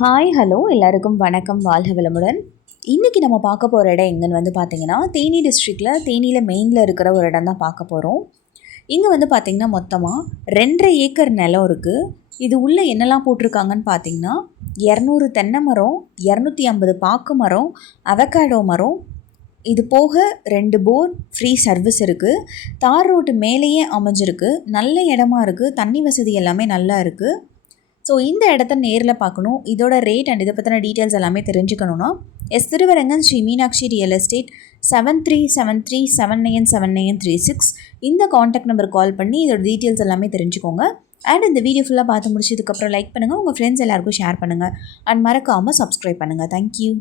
Hi hello எல்லாருக்கும் வணக்கம், வாழ்க வளமுடன். இன்றைக்கி நம்ம பார்க்க போகிற இடம் எங்கன்னு வந்து பார்த்திங்கன்னா, தேனி டிஸ்ட்ரிக்டில் தேனியில் மெயினில் இருக்கிற ஒரு இடம் தான் பார்க்க போகிறோம். இங்கே வந்து பார்த்திங்கன்னா மொத்தமாக 2.5 ஏக்கர் நிலம் இருக்குது. இது உள்ளே என்னெல்லாம் போட்டிருக்காங்கன்னு பார்த்திங்கன்னா 200 தென்னை மரம், 250 பாக்கு மரம், அவகாடோ மரம், இது போக 2 போர், ஃப்ரீ சர்வீஸ் இருக்குது. தார் ரோட்டு மேலேயே அமைஞ்சிருக்கு. நல்ல இடமா இருக்குது. தண்ணி வசதி எல்லாமே நல்லா இருக்குது. ஸோ இந்த இடத்த நேரில் பார்க்கணும், இதோட ரேட் அண்ட் இதை பற்றின டீட்டெயில்ஸ் எல்லாமே தெரிஞ்சுக்கணுன்னா திருவரங்கன் ஸ்ரீ மீனாட்சி ரியல் எஸ்டேட் 7373797936 இந்த காண்டாக்ட் நம்பர் கால் பண்ணி இதோட டீட்டெயில்ஸ் எல்லாமே தெரிஞ்சுக்கோங்க. அண்ட் இந்த வீடியோ ஃபுல்லாக பார்த்து முடிச்சதுக்கப்புறம் லைக் பண்ணுங்கள், உங்கள் ஃப்ரெண்ட்ஸ் எல்லாருக்கும் ஷேர் பண்ணுங்கள் அண்ட் மறக்காமல் சப்ஸ்கிரைப் பண்ணுங்கள். தேங்க்யூ.